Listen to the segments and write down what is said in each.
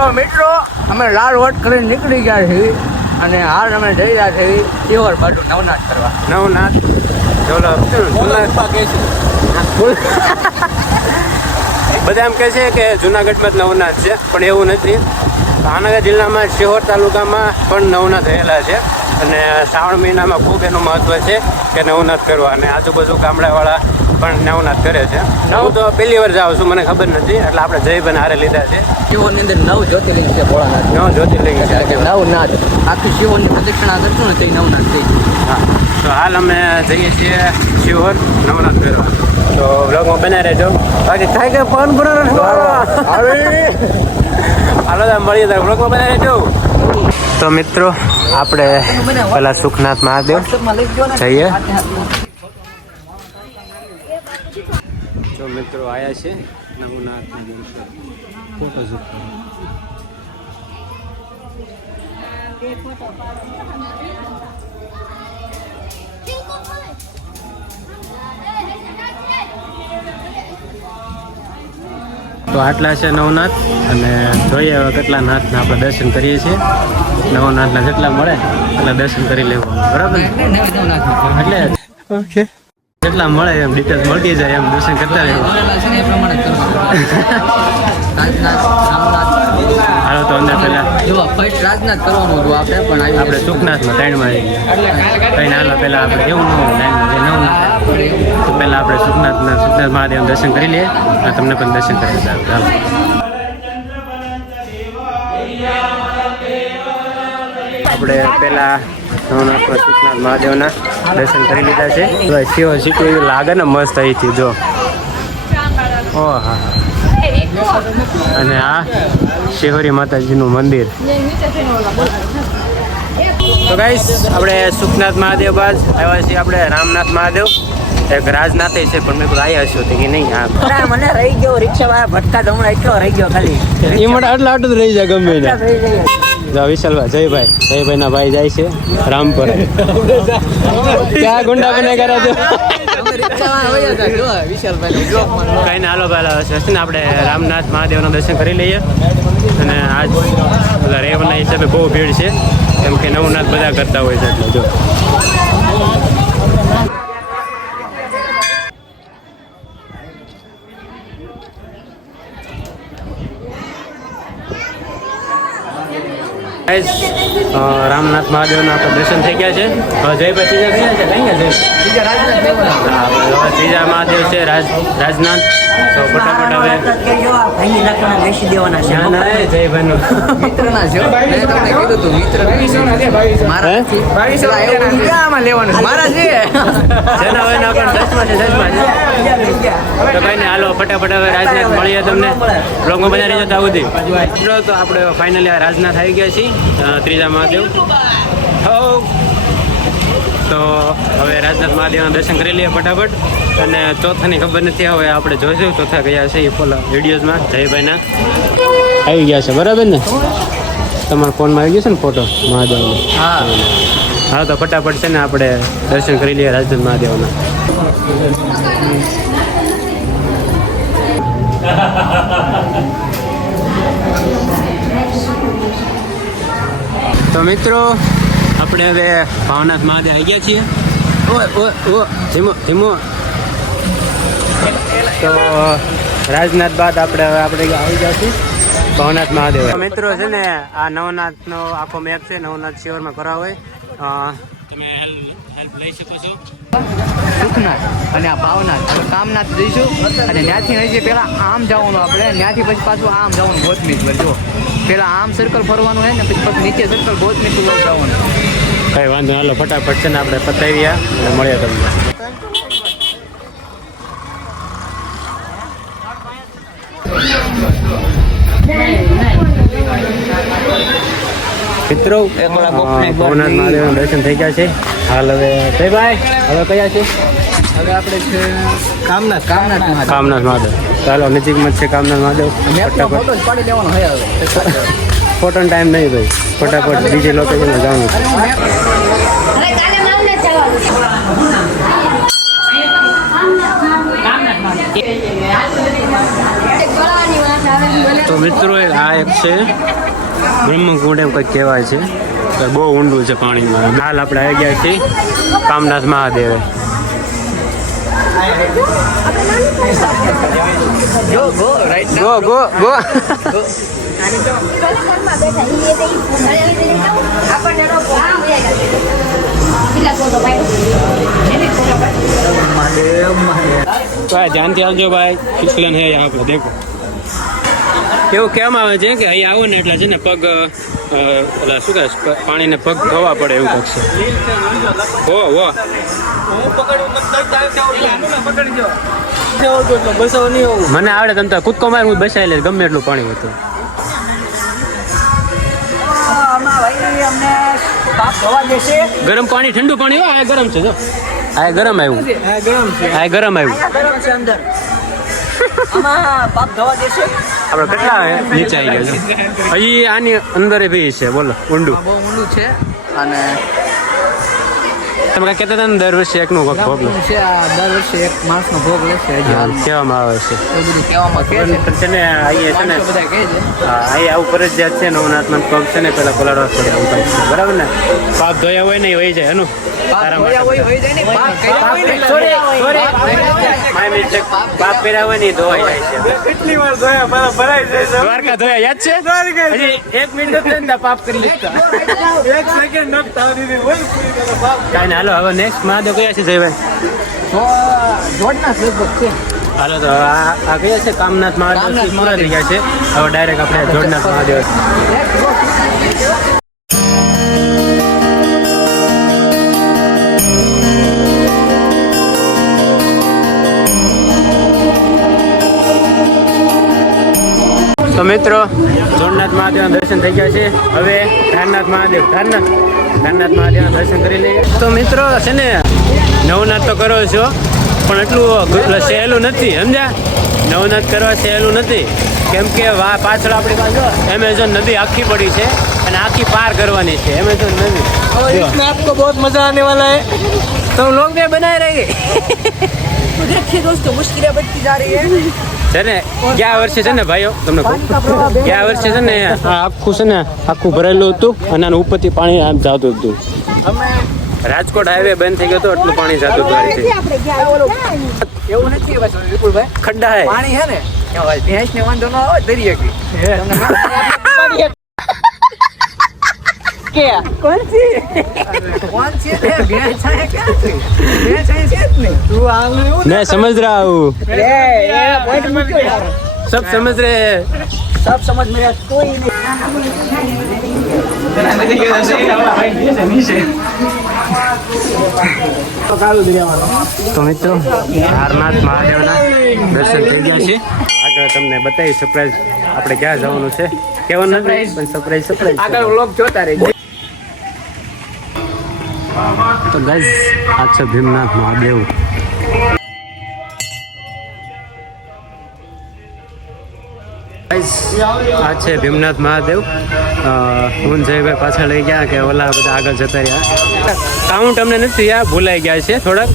તો મિત્રો અમે લાલ વટ કરીને નીકળી ગયા છીએ અને હાલ અમે જઈ રહ્યા છીએ તેવર બાજુ નવનાથ કરવા. નવનાથ? ચોલો બધા એમ કહે છે કે જુનાગઢમાં જ નવનાથ છે પણ એવું નથી. ભાવનગર જિલ્લામાં શિહોર તાલુકામાં પણ નવનાથ રહેલા છે અને શ્રાવણ મહિનામાં ખૂબ એનું મહત્વ છે કે નવનાથ કરવા. અને આજુબાજુ ગામડાવાળા પણ નવનાથ કરે છે. નવ? તો પહેલી વાર જાઉં છું મને ખબર નથી. એટલે આપણે જયભાઈ હારે લીધા છે. શિવોની અંદર નવ જ્યોતિર્લિંગ છે ભોળાનાથ. નવ જ્યોતિર્લિંગ છે. નવનાથ. આખી શિવોની પ્રદક્ષિણા કરશું ને તે નવનાથ થઈ હા. તો હાલ અમે જઈએ છીએ શિહોર નવનાથ કરવા તો બ્લોગમાં બનાવી રહેજો. બાકી થાય કે ફોન કરો હાલો. મળીએ તો બ્લોગમાં બનાવી રહેજો. તો મિત્રો આપણે પેલા સુખનાથ મહાદેવ જઈએ. હાથે હાથ. તો મિત્રો આવ્યા છે નવનાથ ફોટો તો આટલા છે નવનાથ અને જોઈએ હવે કેટલા નાથના આપણે દર્શન કરીએ છીએ. નવનાથના જેટલા મળે એટલા દર્શન કરી લેવું બરાબર. એટલે ઓકે. જેટલા મળે એમ ડિટેલ્સ મળતી જાય એમ દર્શન કરતા રહેવું. હાલો તો અંદર પહેલા જો ફર્સ્ટ રાજનાથ કરવાનું હતું આપણે પણ આવી આપણે સુખનાથમાં ત્રણમાં આવી ગયા ત્રણ હાલો પહેલા આપણે એવું ન હોય લાઈનમાં જે નવું તો પહેલા આપણે સુખનાથના સુખનાથ મહાદેવ દર્શન કરી લઈએ તમને પણ દર્શન કરી ચાલો આપણે પહેલા સુખનાથ મહાદેવના દર્શન કરી લીધા છે. ભાઈ, શિવ શીખવું એવું લાગે ને મસ્ત અહીંથી, જો. ઓ, હા અને આ શિહોરી માતાજીનું મંદિર. તો ગાઈશ આપણે સુખનાથ મહાદેવ બાદ આવ્યા છીએ આપણે રામનાથ મહાદેવ. એક રાજનાથે છે પણ મેં કીધું આવ્યા છો. તો કે નહીં આ મને રહી ગયો રિક્ષા વાળા ભટકા તો હમણાં એટલો રહી ગયો ખાલી. એ મને આટલા આટલું જ રહી જાય ગમે. જો વિશાલભાઈ જયભાઈ. જયભાઈ ના ભાઈ જાય છે રામપુર. ક્યાં ગુંડા બને કરે છે. કઈ ના હાલો પહેલા છે ને આપણે રામનાથ મહાદેવના દર્શન કરી લઈએ. અને આજ બધા રેવના હિસાબે બહુ ભીડ છે. કેમ કે નવનાથ બધા કરતા હોય છે. એટલે જો રામનાથ મહાદેવના આપણે દર્શન થઈ ગયા છે. જયભાઈ ત્રીજા કયા છે. કઈ ગયા છે ત્રીજા મહાદેવ છે રાજ રાજનાથ. તો ફટાફટ હવે જયભાઈનું મિત્રના છે. મેં તમને કીધું તું મિત્ર. મારા હે? નથી. પેલા એવું ક્યાં આમાં લેવાનું મારા છે. જેના હોય એના પણ ચશ્મા છે ચશ્મા છે. તો કઈ ને હાલો ફટાફટ હવે રાજનાથ મળીએ તમને. બ્લોગમાં બધા રહેજો ત્યાં સુધી મિત્રો તો આપણે ફાઇનલી રાજનાથ આવી ગયા છીએ. ત્રીજા મહાદેવ. તો હવે રાજનાથ મહાદેવના દર્શન કરી લઈએ ફટાફટ. અને ચોથાની ખબર નથી હવે આપણે જોઈશું ચોથા ગયા છે એ ફોલો વિડીયોઝમાં. જયભાઈના આવી ગયા છે બરાબર ને? તમારા ફોનમાં આવી ગયો છે ને ફોટો મહાદેવનો. હા. હા તો ફટાફટ છે ને આપણે દર્શન કરી લઈએ રાજનાથ મહાદેવના. મિત્રો આપણે હવે ભાવનાથ મહાદેવ આવી ગયા છીએ. ઓ ધીમો ધીમો. તો રાજનાથ બાદ આપણે હવે આપણે આવી ગયા છીએ ભવનાથ મહાદેવ. મિત્રો છે ને આ નવનાથનો આખો મેપ છે નવનાથ શિવરમાં કરાવ હોય તમે હેલ્પ લઈ શકો છો. સુખનાથ અને આ ભાવનાથ. કામનાથ જઈશું અને ત્યાંથી હજી પેલા આમ જવાનું આપણે ત્યાંથી પછી પાછું આમ જવાનું ગોતમીશ્વર જો પેલા આમ સર્કલ ફરવાનું હોય ને પછી નીચે સર્કલ ગોતમીશ્વર જવાનું. કઈ વાંધો હાલો ફટાફટ છે ને આપણે પતાવ્યા અને મળ્યા તમને. મિત્રો ભવનાથ મહાદેવના દર્શન થઈ ગયા છે. હાલ હવે ભાઈ હવે કયા છે? હવે આપણે છે કામનાથ કામનાથ મહાદેવ. કામનાથ મહાદેવ. ચાલો નજીકમાં છે કામનાથ મહાદેવ. ફટાફટ. પાડી લેવાનો હોય હવે. ફોટોનો ટાઈમ નહીં ભાઈ. ફટાફટ બીજી લોકેશન જવાનું. તો મિત્રો આ એક છે. બ્રહ્મકુંડ એમ કંઈક કહેવાય છે. બહુ ઊંડું છે પાણીમાં. હાલ આપણે આવી ગયા છીએ Kamnath મહાદેવે. Go go right go go go ભાઈ ધ્યાનથી આવજો ભાઈ. ફિસલન હે यहाँ પર દેખો. એવું કેમ આવે છે કે અહીં આવો ને એટલે છે ને પગ ઓલા શું કહે પાણીને પગ ધોવા પડે એવું કંઈક છે. હો હો. મને આવડે તમે કૂદકો માર, હું બસાઈ લે ગમે એટલું પાણી હતું ગરમ પાણી, ઠંડુ પાણી આ ગરમ છે, જો. આ ગરમ આવ્યું. આ ગરમ આવ્યું આપણે કેટલા નીચે આવી ગયા છે. હજી આની અંદર ભી છે બોલો ઊંડું. ઊંડું છે. અને તમે કાંઈ કહેતા હતા ને દર વર્ષે એકનો ભોગ ભોગ લે. છે આ દર વર્ષે એક માણસનો ભોગ લે છે. કહેવામાં આવે છે. એ બધું કહેવામાં કહે છે. છે ને અહીંયા છે ને બધા કહે છે. હા, અહીંયા આવું ફરજિયાત છે નવનાથમાં પગ છે ને પેલા પલાળવા પડે બરાબર ને? પાપ ધોયા હોય ને એ વહી જાય એનું પાપ ધોયા હોય હોય જાય ને પાપ કર્યા હોય ને. હોય હોય ધોવાઈ જાય છે. કેટલી વાર ધોયા મારા ભરાઈ જાય છે. દ્વારકા ધોયા યાદ છે? દ્વારકા. હજી એક મિનિટ પાપ કરી લીધા. એક સેકન્ડ નથી તારી દીધી. હોય પૂરી કરો, બાપ. કાંઈ નહીં, હાલો હવે નેક્સ્ટ મહાદેવ કયા છે જયભાઈ? હાલો તો આ કયા છે? કામનાથ મહાદેવ પૂરા થઈ ગયા છે. હવે ડાયરેક્ટ આપણે જોડનાથ મહાદેવ તો મિત્રો જોડનાથ મહાદેવના દર્શન થઈ ગયા છે હવે ધારનાથ મહાદેવ ધારનાથ ધારનાથ મહાદેવના દર્શન કરી લઈએ તો મિત્રો છે ને નવનાથ તો કરો છો પણ એટલું ગ- સહેલું નથી સમજ્યા નવનાથ કરવા સહેલું નથી કેમ કે વા પાછળ આપણી પાસે એમેઝોન નદી આખી પડી છે અને આખી પાર કરવાની છે એમેઝોન નદી और જો. इसमें आपको बहुत मजा आने वाला है तो लोग भी बनाए रहेंगे तो देखिए दोस्तों मुश्किलें बढ़ती जा रही है છે ને ગયા વર્ષે છે ને ભાઈઓ? તમને કહું. ગયા વર્ષે છે ને આખું છે ને આખું ભરેલું હતું અને આનું ઉપરથી પાણી આમ જતું હતું. રાજકોટ હાઈવે બંધ થઈ ગયો હતો એટલું પાણી જતું હતું એવું નથી વિપુલભાઈ. ખડ્ડા હે. પાણી છે ને ભેંસ ને વાંધો ન આવે દરિયા કી કોણ છે કોણ છે તે ભેંસ છે ક્યાં છે ભેંસ અહીં છે જ નહીં तू आलू हूँ मैं समझ रहा हूँ એ એ point મૂક્યો યાર. सब समझ रहे हैं सब समझ में आया, कोई नहीं તો મિત્રો હારનાથ મહાદેવના દર્શન થઈ ગયા છે આગળ તમને બતાવી સરપ્રાઈઝ આપણે ક્યાં જવાનું છે કહેવાનું નથી પણ સરપ્રાઈઝ સરપ્રાઈઝ આગળ વ્લોગ જોતા રહેજો તો ગાઈઝ આ છે ભીમનાથ મહાદેવ. આ છે ભીમનાથ મહાદેવ. હું જયભાઈ પાછા લઈ ગયા કે ઓલા બધા આગળ જતા રહ્યા. કાઉન્ટ અમને નથી આ ભૂલાઈ ગયા છે થોડાક.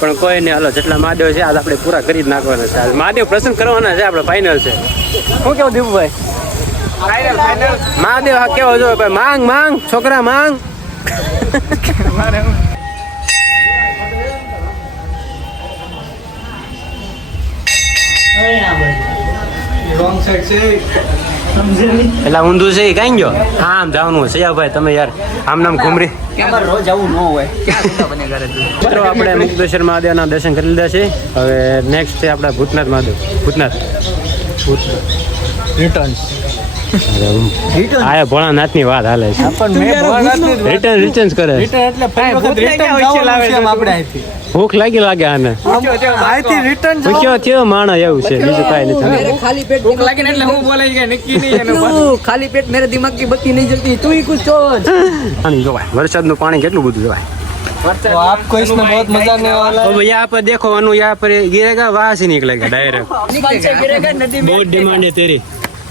પણ કોઈ નહીં હાલો જેટલા મહાદેવ છે આજ આપણે પૂરા કરી જ નાખવાના છે. મહાદેવ પ્રસન્ન કરવાના છે આપણે ફાઇનલ છે. શું કેવું દીપુભાઈ? મહાદેવ હા કેવો જો ભાઈ માંગ માંગ છોકરા માંગ. มาแล้ว એટલે ઊંધું છે કઈ ગયો? હા આમ જવાનું છે. ભાઈ તમે યાર આમ નામ ઘુમરી. જવું ન હોય આપણે મુક્તેશ્વર મહાદેવના દર્શન કરી લીધા છે. હવે નેક્સ્ટ છે આપણા ભૂતનાથ મહાદેવ. ભૂતનાથ. ભૂતનાથ. રિટર્ન્સ આ ભોળાનાથની વાત હાલે છે પણ મેં ભોળાનાથની જ વાત- રિટર્ન રિટર્ન કરે છે. એટલે ફરી વખત return જવાનું છે આમ આપણે અહીંથી. ભૂખ લાગી લાગે આને અહીંથી return જવાનું. ભૂખ્યો થયો માણસ એવું છે બીજું કાંઈ નથી मेरे खाली पेट भूख लगी ना એટલે હું બોલાઈ ગયા નક્કી નહીં એનું ખાલી પેટ મેરે દિમાગ की बत्ती नहीं जलती तू ही कुछ सोच પાણી જોવાય વરસાદનું પાણી કેટલું બધું જોવાય तो आपको इसमें बहुत मजा आने वाला है अब यहाँ पर देखो अनु यहाँ पर गिरेगा वहां से निकलेगा डायरेक्ट गिरेगा नदी बहुत डिमांड है तेरी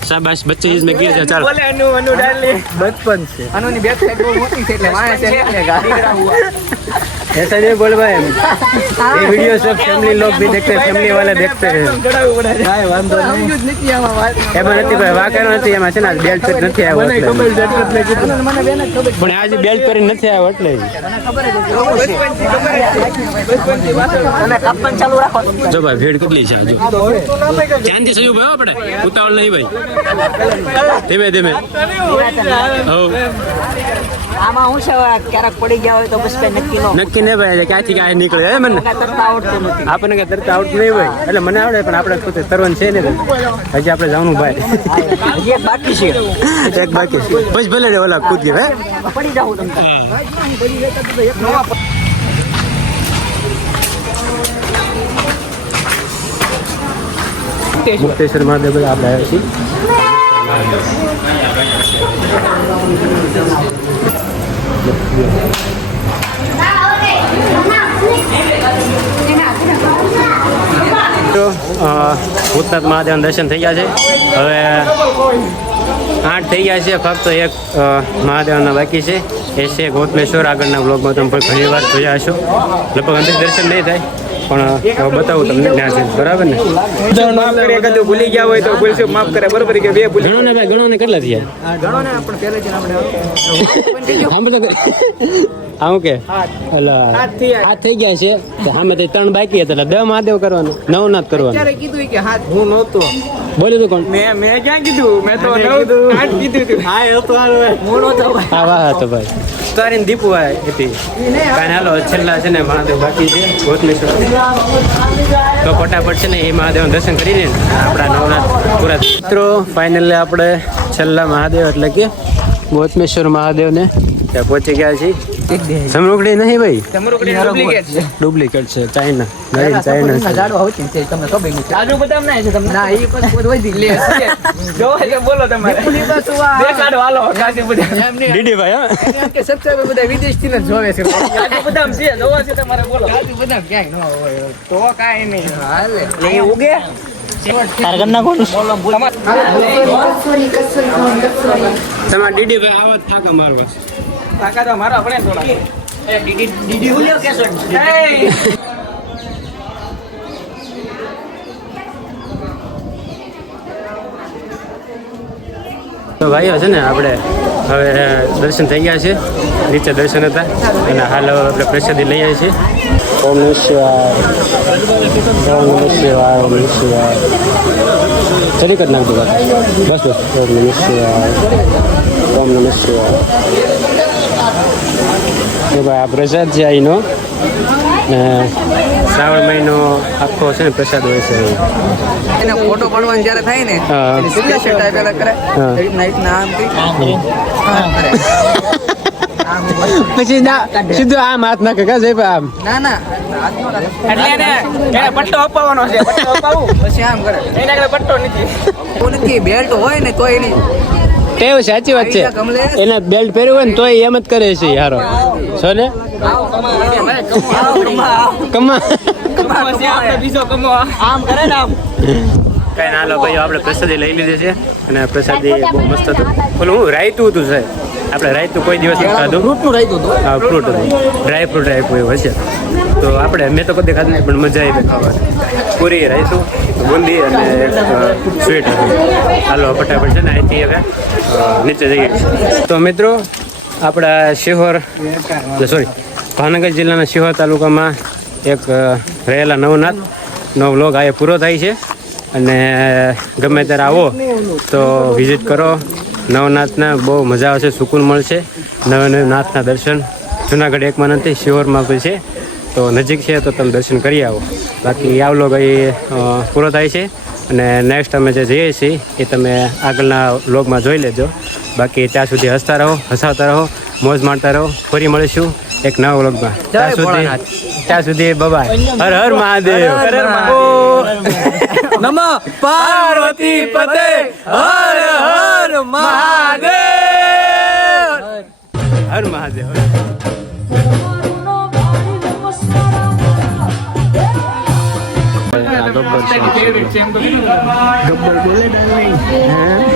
શાબાશ બચ્ચે इसमें गिर जा चल અનુ અનુ ડાલી બચપન છે અનુની બેક સાઈડ બહુ મોટી છે એટલે વાણે છે નીકળેગા ऐसा नहीं बोल भाई ये वीडियो सब फैमिली लोग भी देखते हैं फैमिली वाले देखते हैं કાંઈ વાંધો નહીં સમજ્યું જ નથી આમાં વાત એમાં નથી ભાઈ વાંકાનો નથી એમાં છે ને બેલ્ટ પેટ નથી આવ્યો એટલે. મને બેન જ ખબર પણ આજે બેલ્ટ પહેરીને નથી આવ્યો એટલે તમે કાપણ ચાલુ રાખો જો ભાઈ ભીડ કેટલી છે જો ધ્યાનથી સહયું ભાઈ હો આપણે ઉતાવળ નહીં ભાઈ ધીમે ધીમે. હવ આમાં હું છે ક્યારેક પડી ગયા હોય તો બસ કઈ નક્કી ન નક્કી નહીં ભાઈ ક્યાંથી ક્યાં નીકળે હે મને? તરતા આવડતું નથી. આપણને કઈ તરત આવડતું નહીં હોય એટલે મને આવડે પણ આપણે પોતે તરવાનું છે ને હજી આપણે જવાનું ભાઈ. હજી એક બાકી છે. એક બાકી છે. પછી ભલે રે ઓલા કૂદ ગયો હે? પડી જાવ તમે મુક્તેશ્વર મહાદેવ આપણે આવ્યા છીએ. ભૂતનાથ મહાદેવના દર્શન થઈ ગયા છે. હવે આઠ થઈ ગયા છે ફક્ત એક મહાદેવના બાકી છે. એ છે ગોતમેશ્વર. આગળના બ્લોગમાં તમે પણ ઘણી વાર જોયા હશો. લગભગ અંદર દર્શન નહીં થાય. પણ બતાવું તમને ત્યાં છે બરાબર ને? માફ કરે કદું ભૂલી ગયા હોય તો ભૂલશું માફ કરે. બરોબર કે બે ભૂલી ગણો ને ભાઈ ગણો ને કેટલા થયા? ગણો ને પણ પહેલે જ આપણે હમ આવું કે? એટલે હાથ. થઈ ગયા છે. હા મેં ત્રણ બાકી હતા એટલે દમ મહાદેવ કરવાનું નવનાથ કરવાનું. ત્યારે કીધું કે હાથ હું નહોતો. બોલ્યું તું કોણ? મેં મેં ક્યાં કીધું? મેં તો નવ આઠ કીધું હા એ તો મોડો હા વાહ હતો ભાઈ. તારી ને દીપુ હતી કાંઈ છેલ્લા છે ને મહાદેવ બાકી છે, ગોતમેશ્વર તો ફટાફટ છે ને એ મહાદેવનું દર્શન કરીને આપણા નવનાથ પૂરા મિત્રો ફાઇનલી આપણે છેલ્લા મહાદેવ એટલે કે ગોતમેશ્વર મહાદેવને ત્યાં પહોંચી ગયા છીએ. સમૃગડી નહીં ભાઈ? ડુપ્લિકેટ છે. ડુપ્લિકેટ છે ચાઇના નવીન ચાઇના છે. જાડો આવતી છે તમને ખબર નથી આજુ બધા ના છે તમને? ના એ પછી બધું વધી લે જો એટલે બોલો તમારે. પુલી પાછું આ દેખાડો હાલો કાજુ બધા ડીડી ભાઈ હા. કે સબસ્ક્રાઇબર બધા વિદેશથી જ જોવે છે. કાજુ બધા છે જોવા છે તમારે બોલો. કાજુ બધા ક્યાંય ન હોય. તો કાંઈ નહીં. હાલે. એ ઉગે? તાર ઘરના કોણ તમારા ડીડી ભાઈ આવા જ થાકા મારવા છે. કાકા તો મારા આપણે થોડા. કેસો! તો ભાઈઓ છે ને આપણે હવે દર્શન થઈ ગયા છે. નીચે દર્શન હતા. અને હાલ હવે આપણે પ્રસાદી લઈ આવીએ છીએ. ઓમ નમઃ શિવાય. ઓમ નમઃ શિવાય ઓમ નમઃ શિવાય. ચડી કરી નાખજો બસ બસ. ઓમ નમઃ શિવાય. ઓમ નમઃ શિવાય. ભાઈ આ પ્રસાદ છે અહીંનો શ્રાવણ મહિનો આખો છે ને પ્રસાદ હોય છે. એને ફોટો પાડવાનો જ્યારે થાય ને કરે. આમ પછી ના સીધું આમ હાથ નાખે કા જય ભાઈ આમ. ના ના. નો. એટલે એને એને પટ્ટો અપાવવાનો છે પટ્ટો અપાવું. પછી આમ કરે. એને આગળ પટ્ટો નથી. નથી બેલ્ટ હોય ને તો એની ટેવ સાચી વાત છે. એના બેલ્ટ પહેર્યું હોય ને તોય એમ જ કરે છે યારો છો ને? કમા. પછી આપણે બીજો કમો આમ કરે ને આમ કઈ ના લો ભાઈ આપણે પ્રસાદી લઈ લીધી છે અને પ્રસાદી બહુ મસ્ત હતું. પેલું હું રાયતું હતું સાહેબ. આપણે રાયતું કોઈ દિવસ નહીં ખાધું. ફ્રૂટનું રાયતું હતું. હા ફ્રૂટ હતું. ડ્રાય ફ્રૂટ આપ્યું એવું હશે. તો આપણે, મેં તો કદી ખાધું નહીં પણ મજા આવી ખાવાની. પૂરી રાયતું બુંદી અને સ્વીટ હાલો, ફટાફટ છે ને, અહીંથી હવે નીચે જઈએ. તો મિત્રો, આપણા શિહોર સોરી ભાવનગર જિલ્લાના શિહોર તાલુકામાં એક રહેલા નવનાથ. નો વ્લોગ આ પૂરો થાય છે. અને ગમે ત્યારે આવો, તો વિઝિટ કરો. નવનાથના બહુ મજા આવશે, સુકૂન મળશે. નવે નવે નાથના દર્શન જુનાગઢ એકમાં નથી શિહોરમાં પણ છે. તો નજીક છે તો તમે દર્શન કરી આવો. બાકી આવલો ભાઈ પૂરો થાય છે અને નેક્સ્ટ અમે જે જઈએ છીએ એ તમે આગળના વ્લોગમાં જોઈ લેજો. બાકી ત્યાં સુધી હસતા રહો હસાવતા રહો મોજ માણતા રહો. ફરી મળીશું એક નવા વ્લોગમાં. ત્યાં સુધી. ત્યાં સુધી બબાય હર હર મહાદેવ. હર હર મહાદેવ. નમ પાર્વતી પતે. હર હર મહાદેવ. હર મહાદેવ. ગબ્બર ફેવરેટ છે એમ